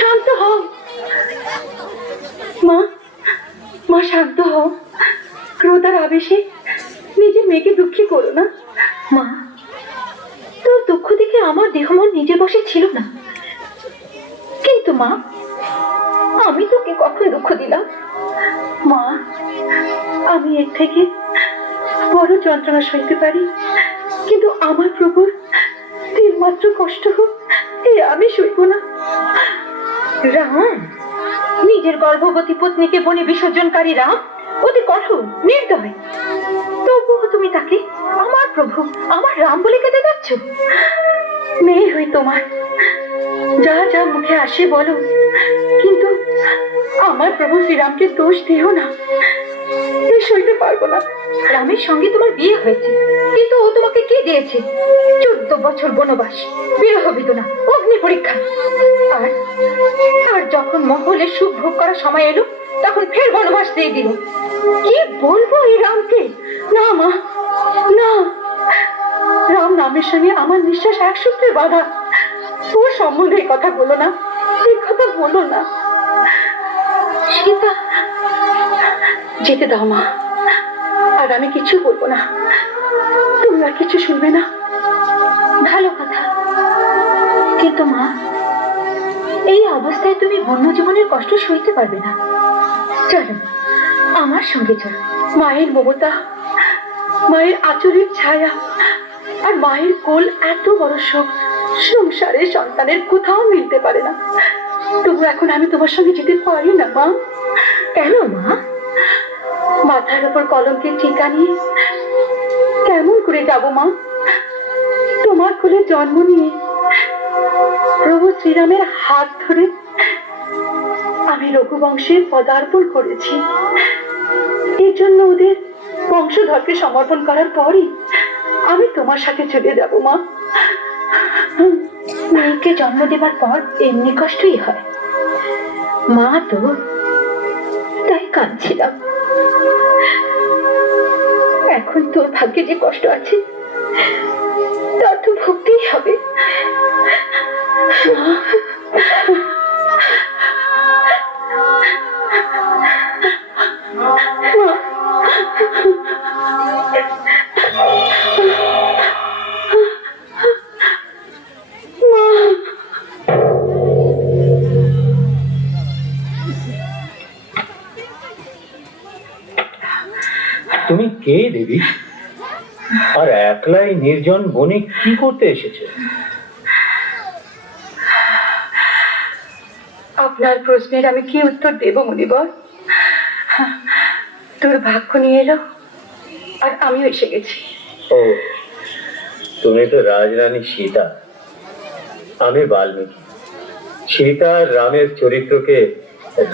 শান্ত হও মা, মা শান্ত হও। ক্রোধ আর আবেশে নিজের মেয়েকে দুঃখী করো না মা। তোর দুঃখ দেখে আমার দেহ মন নিজে বসে ছিল না। কিন্তু মা, আমি তোকে কখন দুঃখ দিলাম? মা, আমি এর থেকে বড় যন্ত্রণা সইতে পারি, কিন্তু আমার প্রভুর তিলমাত্র কষ্ট হোক এ আমি সইব না। রাম, নিজের গর্ভবতী পত্নীকে বনে বিসর্জনকারী রাম অতি কঠোর নির্দয়, তবুও তুমি তাকে আমার প্রভু আমার রাম বলে কেঁদে যাচ্ছ। মেয়ে হই তোমার, যা যা মুখে আসে বলো, কিন্তু আমার প্রভু শ্রীরামকে দোষ দিও না। সইতে পারবো না। রামের সঙ্গে তোমার বিয়ে হয়েছে, কিন্তু ও তোমাকে কি দিয়েছে? 14 বছর বনবাস, বিরহ বেদনা, অগ্নি পরীক্ষা। আর যখন মহলে সুখ ভোগ করার সময় এলো, তখন ফের বনবাস দিয়ে দিল। কি বলবো এই রামকে? না মা, না, রাম নামের সঙ্গে আমার নিঃশ্বাস এক সূত্রে বাঁধা। ওর সম্বন্ধে এই কথা বলো না, এই কথা বলো না। সীতা, যেতে দাও মা, আর আমি কিছু বলবো না। তুমি আর কিছু শুনবে না। ভালো কথা, কিন্তু মা, এই অবস্থায় তুমি বন্য জীবনের কষ্ট সইতে পারবে না। চলো আমার সঙ্গে চলো। মায়ের মমতা, মায়ের আঁচলের ছায়া আর মায়ের কোল এত বড় সুখ সংসারে সন্তানের কোথাও মিলতে পারে না। তবু এখন আমি তোমার সঙ্গে যেতে পারি না মা। কেন মা? মাথার উপর কলঙ্কের টিকা নিয়ে কেমন করে যাব মা? তোমার কোলে জন্ম নিয়ে প্রভু শ্রীরামের হাত ধরে আমি রঘুবংশে পদার্পণ করেছি। এর জন্য ওদের বংশধরকে সমর্পণ করার পরই আমি তোমার সাথে চলে যাব মা। মেয়েকে জন্ম দেবার পর এমনি কষ্টই হয় মা, তো তাই কাঁদছিলাম। এখন তোর ভাগ্যে যে কষ্ট আছে তা তো ভুগতেই হবে। তুমি কে দেবী? আর একলাই নির্জন বনে কি করতে এসেছে? আপনার প্রশ্নের আমি কি উত্তর দেব মুনিবর? তোর ভাগ্য নিয়ে এলো আর আমিও এসে গেছি। ও, তুমি তো রাজরানী সীতা, আমি বাল্মীকি। সীতা আর রামের চরিত্রকে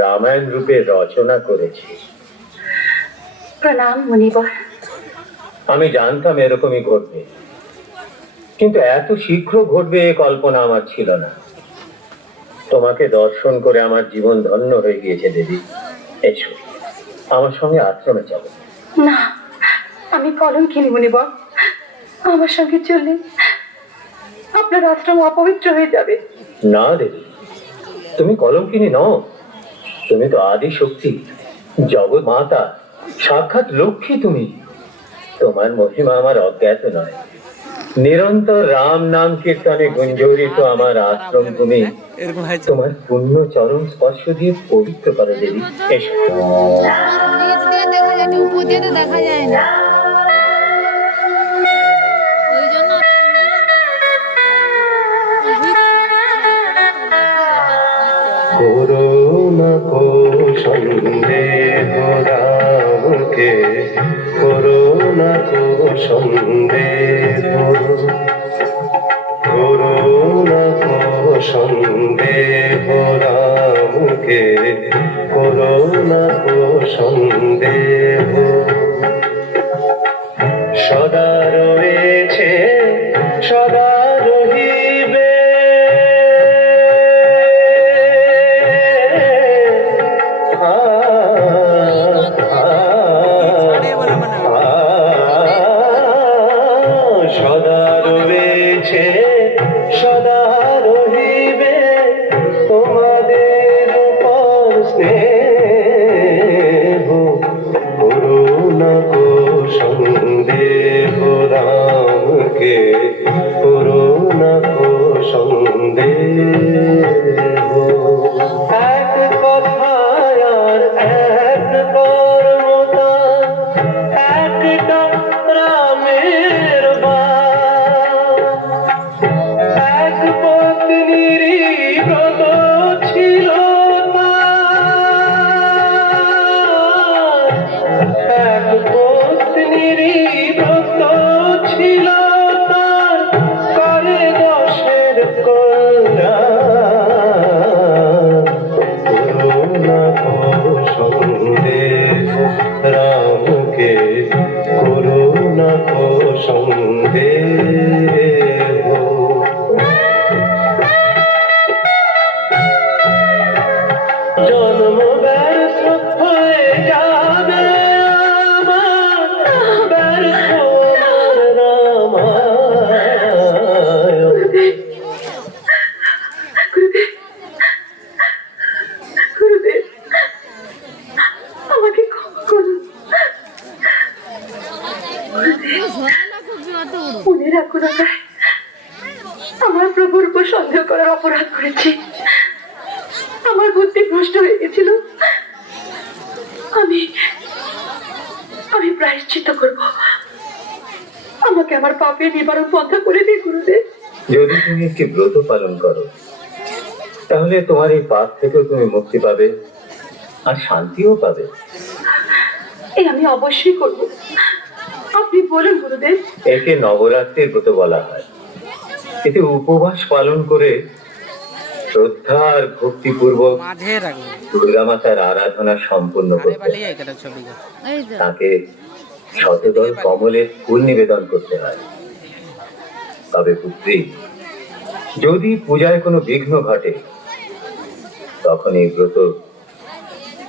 রামায়ণ রূপে রচনা করেছি। প্রণাম মুনিবর। আমি জানতাম এরকমই ঘটবে, কিন্তু এত শীঘ্র ঘটবে এ কল্পনা আমার ছিল না। তোমাকে দর্শন করে আমার জীবন ধন্য হয়ে গিয়েছে দেবী। এসো আমার সঙ্গে আশ্রমে চলো। না, আমি কলঙ্কিনী মুনিবর। আমার সঙ্গে চললে আপনার আশ্রম অপবিত্র হয়ে যাবে। না দেবী, তুমি কলঙ্কিনী নও। তুমি তো আদি শক্তি, জগৎ মাতা, সাক্ষাৎ লক্ষ্মী তুমি। তোমার মহিমা আমার অজ্ঞাত নয়। নিরন্তর রাম নাম কীর্তনে গুঞ্জরিত আমার আশ্রম তুমি তোমার পুণ্য চরণ স্পর্শ দিয়ে পবিত্র করো দেবী। এসো। দেখা যায় না। করুণা কো সন্দেহ রামকে, করুণা কো সন্দেহ, করুণা কো সন্দেহ রামকে, করুণা কো সন্দেহ। সদা রয়েছে সদা রহিবে, সদা রয়েছে সদা রহিবে, ও জন্ম ব্যর্থ হয়ে যাবে আমার, ব্যর্থ আমার রামায়ণ। গুরুদেব, আমাকে ক্ষমা করুন। মনে রাখুন, আমার প্রভুর উপর সন্দেহ করার অপরাধ করেছি। আমার বুদ্ধি ভ্রষ্ট হয়ে গেছিল। আমি আমি প্রায়শ্চিত্ত করব। আমাকে আমার পাপের নিবারণ পন্থা করে দিন গুরুদেব। যদি তুমি একটি ব্রত পালন করো, তাহলে তোমার এই পাপ থেকেও তুমি মুক্তি পাবে আর শান্তিও পাবে। এই আমি অবশ্যই করব। আপনি বলুন গুরুদেব। একে নবরাত্রির ব্রত বলা হয়। এতে উপবাস পালন করে শ্রদ্ধা আর ভক্তিপূর্বক মাঝে রাখবে দুর্গা মাতার আরাধনা সম্পূর্ণ করতে হয়। এই তো তাকে শতদল কমলের ফুল নিবেদন করতে হয়। তবে পুত্রী, যদি পূজায় কোনো বিঘ্ন ঘটে, তখন এই ব্রত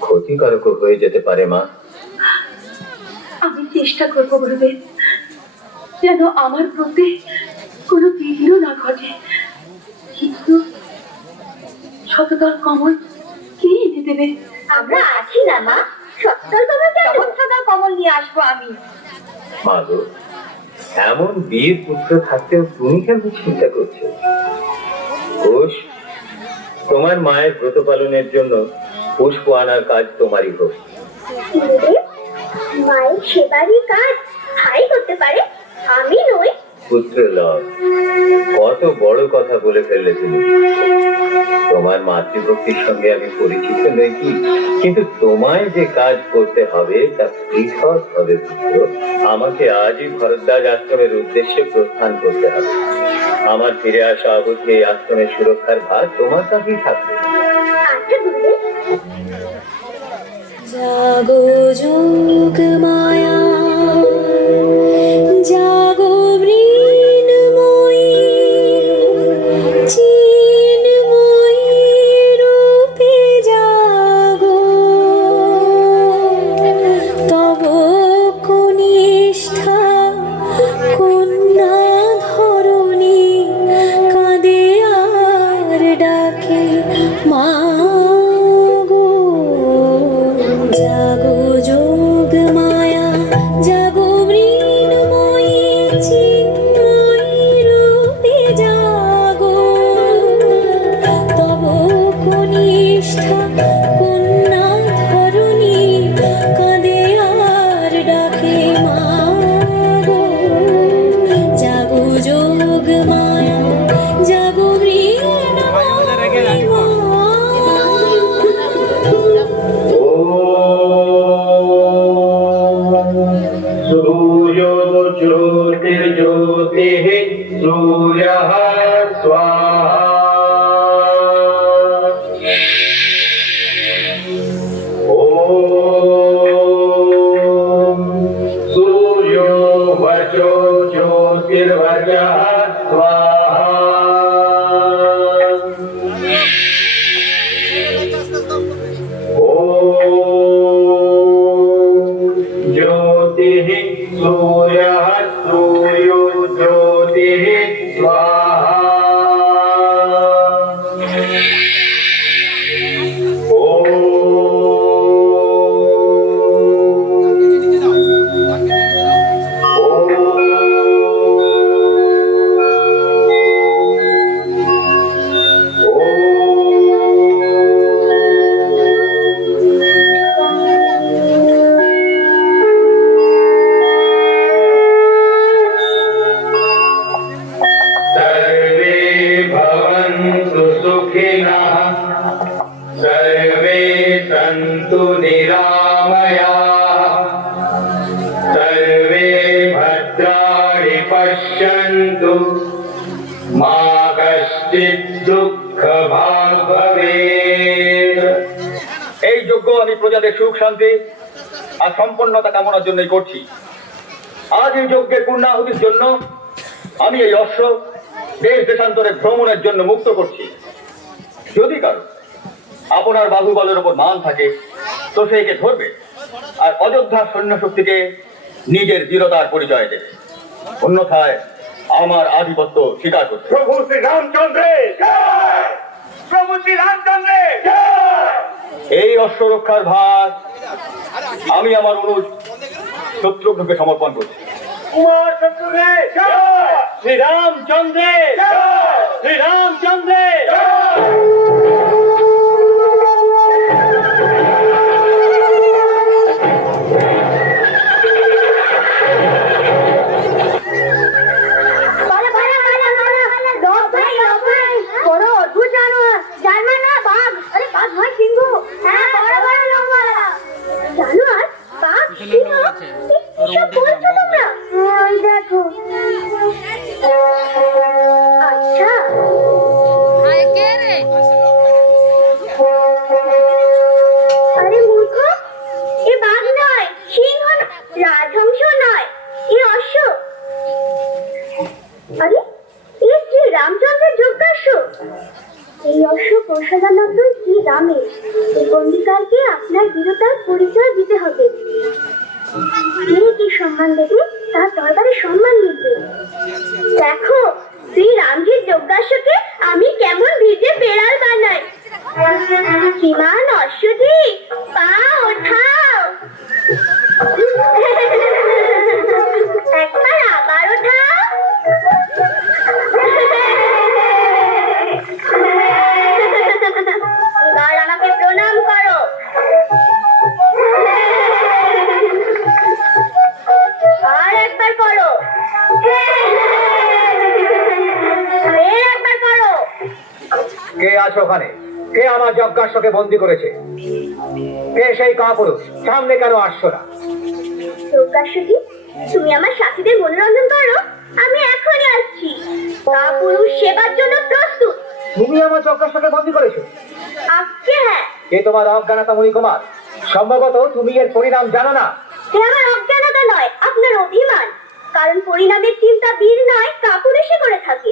ক্ষতিকারক হয়ে যেতে পারে মা। আমি চেষ্টা করব গুরুদেব, যেন আমার প্রতি কোনো বিঘ্ন না ঘটে। কিন্তু শতদল কমল কে এনে দেবে? আমরা আছি না মা, সত্তর কমল নিয়ে আসবো আমি। মা গো, এমন বীর পুত্র থাকতেও তুমি কেন চিন্তা করছো? ঘোষ, তোমার মায়ের ব্রত পালনের জন্য পুষ্প আনার কাজ তোমারই হোক। গুরুদেব, মায়ের সেবারই কাজ ভাই করতে পারে, আমি নই। পুত্র লব, কত বড় কথা বলে ফেললে তুমি। তোমার মাতৃভক্তির সঙ্গে আমি পরিচিত নই কি, কিন্তু তোমায় যে কাজ করতে হবে তা পৃথক হবে পুত্র। আমাকে আজই ভরদ্বাজ আশ্রমের উদ্দেশ্যে প্রস্থান করতে হবে। আমার ফিরে আসা অবধি এই আশ্রমের সুরক্ষার ভার তোমার কাছেই থাকবে। আচ্ছা গুরুদেব। জাগো যোগ মায়া, জাগো মৃন্ময়ী, চিন্ময়ী রূপে জাগো। তব কনিষ্ঠা কন্যা ধরণী কাঁদে আর ডাকে মা গো। জাগো যোগ মায়া, জাগো মৃন্ময়ী, চিন্ময়ী রূপে জাগো। তব কনিষ্ঠা কন্যা ধরণী কাঁদে আর ডাকে মা গো। জাগো যোগ মায়া, জাগো মৃন্ময়ী মা। सूर्यो ज्योतिर्ज्योतिः सूर्यः स्वाहा। ॐ सूर्यो वचो ज्योतिर्वचः स्वाहा। ज्योतिः सूर्यः सूर्यो ज्योतिः स्वाहा। सर्वे भवन्तु सुखिनः, सर्वे सन्तु निरामयाः, सर्वे भद्राणि पश्यन्तु, मा कश्चित् दुःखभाग् भवेत्। এই যজ্ঞ আমি প্রজাদের সুখ শান্তি আর সম্পন্নতা কামনার জন্যই করছি। আজ এই যজ্ঞের পূর্ণাহুতির জন্য আমি এই অশ্ব দেশ দেশান্তরে ভ্রমণের জন্য মুক্ত করছি। যদি কারো আপনার বাহুবলের উপর মান থাকে তো সে একে ধরবে আর অযোধ্যার সৈন্য শক্তিকে নিজের দৃঢ়তার পরিচয় দেবে, অন্যথায় আমার আধিপত্য স্বীকার করবে। প্রভু শ্রী রামচন্দ্রের জয়! প্রভু শ্রী রামচন্দ্রের জয়! এই অশ্ব রক্ষার ভার আমি আমার অনুজ শত্রুঘ্নকে সমর্পণ করছি। কুমার শত্রুঘ্নের জয়! শ্রীরামচন্দ্রের জয়! শ্রীরামচন্দ্রের বালা বালা বালা বালা লব ভাই বড় অদ্ভুত জানোয়ার জানোয়ার না বাঘ আরে বাঘ নয় সিংহ হ্যাঁ বড় বড় লম্বা জানোয়ার বাঘ সিংহ এসব বলছো তোমরা ওই দেখো আচ্ছা হায় কে রে? আরে মূর্খ এ বাঘ নয় সিংহ রাজহংস নয় এ অশ্ব আরে এ শ্রী রামচন্দ্রের যজ্ঞাশ্ব এই অশ্ব প্রসাদানন্দন শ্রী রামের এই পণ্ডিকারকে আপনার বীরতার পরিচয় দিতে হবে তিনি কি সম্মান দেবে তার দরবারে সম্মান দিবে দেখো শ্রী রামজির যজ্ঞাশ্বকে আমি কেমন ভিজে বেড়াল বানাই শ্রীমান অশ্বজি পা ওঠাও একবার আবার ওঠাও এবার আমাকে প্রণাম করো আর একবার করো ফের একবার করো কে আছে ওখানে? কে আমার যজ্ঞাশ্বকে বন্দী করেছে? কে সেই কাপুরুষ? সামনে কেন আসছো না? প্রকাশ্যজি তুমি আমার সাথীদের মনোরঞ্জন করো আমি এখনই আসছি পুরুষ সেবার জন্য প্রস্তুত তুমি আমার যজ্ঞাশ্বকে বন্দী করেছো? আজকে হ্যাঁ এ তোমার অজ্ঞানতা মণিকুমার। সম্ভবত তুমি এর পরিণাম জানো না। এ আমার অজ্ঞানতা নয় আপনার অভিমান কারণ পরিণামের চিন্তা বীর নয় কাপুরুষে করে থাকে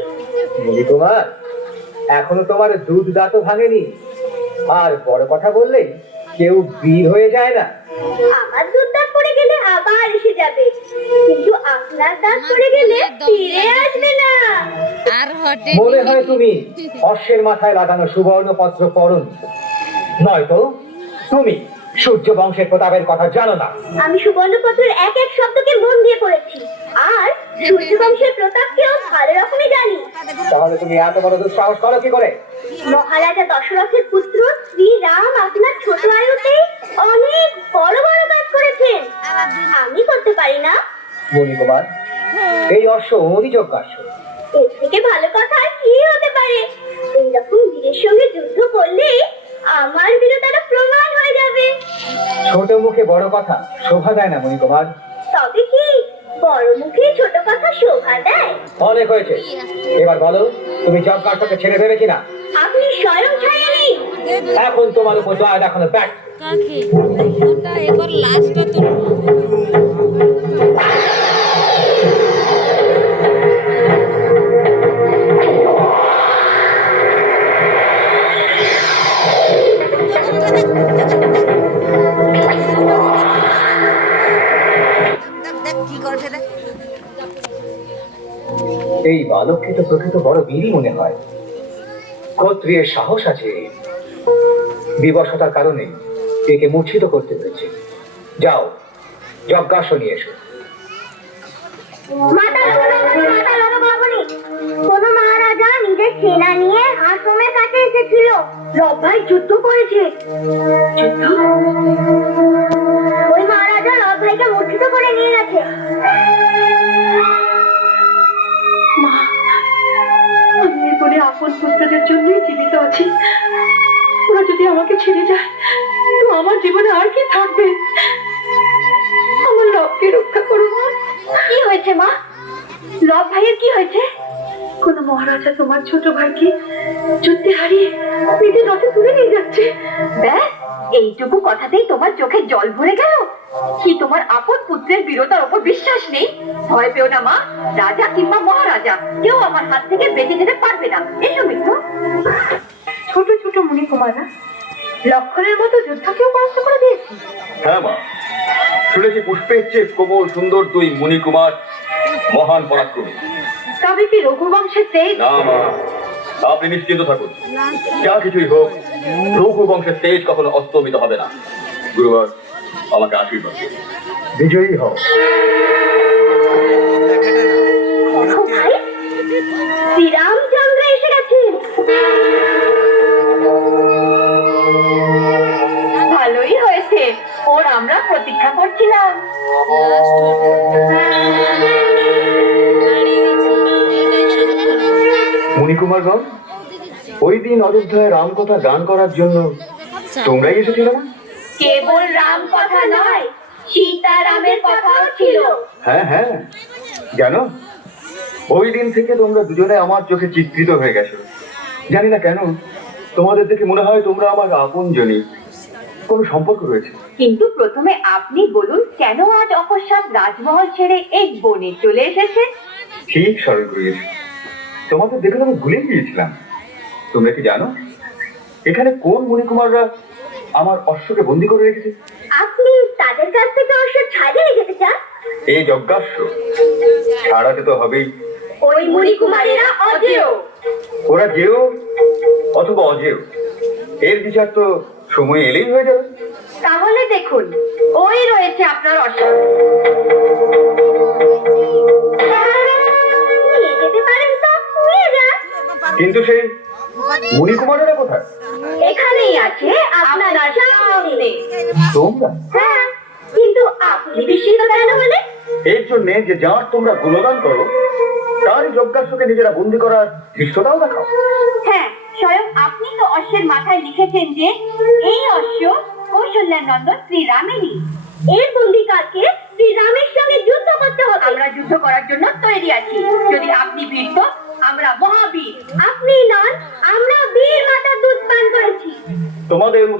মণিকুমার, এখনো তোমার দুধ দাঁতও ভাঙেনি, আর বড় কথা বললেই কেউ বীর হয়ে যায় না। আমার দুধ দাঁত পড়ে গেলে আবার এসে যাবে কিন্তু আপনার দাঁত পড়ে গেলে ফিরে আসবে না আর হটে মনে হয় তুমি অশ্বের মাথায় লাগানো সুবর্ণ পত্র পড়নি, নয়তো তুমি সূর্য বংশের প্রতাপের কথা জানো না। আমি সুবর্ণপত্রের এক এক শব্দকে মন দিয়ে পড়েছি আর সূর্যবংশের প্রতাপকেও ভালো রকমই জানি তাহলে তুমি এত বড় দুঃসাহস করো কি করে? মহারাজা দশরথের পুত্র শ্রী রাম আপনার ছোট আয়ুতে অনেক বড় বড় কাজ করেছেন আমি করতে পারি না মণিকুমার, এই অশ্ব ওরই যজ্ঞাশ্ব। এর থেকে ভালো কথা আর কি হতে পারে এইরকম বীরের সঙ্গে যুদ্ধ করলে আমার বীরতাটা প্রমাণ হয়ে যাবে ছোট মুখে বড় কথা শোভা দেয় না মণিকুমার। তবে কি বড় মুখে ছোট কথা শোভা দেয় অনেক হয়েছে, এবার বলো তুমি যজ্ঞাশ্বকে ছেড়ে দেবে কিনা? আপনি স্বয়ং ছাড়েনি এখন তোমার উপর দয়া দেখানো ব্যাট। কাকে ওটা এবার লাস্টটা তো কি করছে রে? এই বালককে তো প্রকৃত বড় বীরই মনে হয়। ক্ষত্রিয়ের সাহস আছে, বিবশতার কারণে একে মূর্ছিত করতে হয়েছে। যাও যজ্ঞাশ্ব নিয়ে এসো। কোন মহারাজা নিজের সেনা নিয়ে আশ্রমের কাছে এসেছিল রব ভাই যুদ্ধ করেছে ওই মহারাজা রব ভাইকে মূর্ছিত করে নিয়ে গেছে মা, আমি এই বলে আপন পুত্রদের জন্যই জীবিত আছি। ওরা যদি আমাকে ছেড়ে যায় তো আমার জীবনে আর কি থাকবে? আমার রবকে রক্ষা করো মা। কি হয়েছে মা রব ভাইয়ের কি হয়েছে কোন মহারাজা তোমার ছোট ভাইকে যুদ্ধে হারিয়ে নিজের রথে তুলে নিয়ে যাচ্ছে। ব্যাস এইটুকু কথাতেই তোমার চোখে জল ভরে গেল? কি তোমার আপন পুত্রের বীরতার উপর বিশ্বাস নেই? ভয় পেও না মা, রাজা কিংবা মহারাজা কেউ আমার হাত থেকে বেঁচে যেতে পারবে না। এসো মিত্র। ছোট ছোট মুনি কুমাররা লক্ষণের মতো যুদ্ধকেও পরাস্ত করে দিয়েছি। হ্যাঁ মা, শুনেছি পুষ্পের চেয়ে কোমল সুন্দর দুই মুনিকুমার মহান পরাক্রমী। তবে কি রঘুবংশের তেজ? না মা, আপনি নিশ্চিন্ত থাকুন, যা কিছুই হোক রঘু বংশের তেজ কখনো অস্তমিত হবে না। গুরুবার, আমাকে আশীর্বাদ করুন। বিজয়ী হও। দেখো ভাই, শ্রীরামচন্দ্র এসে গেছেন। ভালোই হয়েছে, ওর আমরা প্রতীক্ষা করছিলাম। লাস্ট মুনিকুমারগণ, ওই দিন অযোধ্যায় রামকথা গান করার জন্য তোমরাই এসেছিলে না? কেবল রাম কথা নয়, সীতারামের কথাও ছিল। হ্যাঁ হ্যাঁ, জানো ওই দিন থেকে তোমরা দুজনে আমার চোখে চিত্রিত হয়ে গেছো। জানি না কেন তোমাদের দেখে মনে হয় তোমরা আমার আপনজনী, কোনো সম্পর্ক রয়েছে। কিন্তু প্রথমে আপনি বলুন, কেন আজ অকস্মাৎ রাজমহল ছেড়ে এই বনে চলে এসেছে? ঠিক স্মরণ করিয়েছো, তোমাদের দেখে তো আমি ভুলে গিয়েছিলাম। তোমরা কি জানো এখানে কোন মুনিকুমাররা আমার অশ্বকে বন্দি করে রেখেছে? আপনি তাদের কাছ থেকে অবশ্য ছাড়িয়ে যেতে চান? এই যজ্ঞাশ্ব ছাড়াতে তো হবেই। ওই মুনিকুমারেরা অজেয়। ওরা যেও অথবা অজেয়, এর বিচার তো সময় এলেই হয়ে যাবে। তাহলে দেখুন, ওই রয়েছে আপনার অশ্ব। নিয়ে যেতে পারেন তো নিয়ে যান। কিন্তু সেই মুনিকুমারেরা কোথায়? এখানেই আছে আপনার সামনে। তোমরা হ্যাঁ, কিন্তু আপনি বিস্মিত কেন হলে? এর জন্য যে যার তোমরা গুণগান করো তারই যজ্ঞাশ্বকে নিজেরা বন্দি করার দৃশ্যটাও দেখাও। হ্যাঁ, স্বয়ং আপনি তো অশ্বের মাথায় লিখেছেন যে এই অশ্ব কৌশল্যার নন্দন শ্রীরামেরই। এর বন্দিকারকে শ্রীরামের সঙ্গে যুদ্ধ করতে হবে। আমরা যুদ্ধ করার জন্য তৈরি আছি। যদি আপনি বীর তো আমরা মহাবীর। আপনি নন, আমরা বীর মাতার দুধ পান করেছি। তোমাদের মতো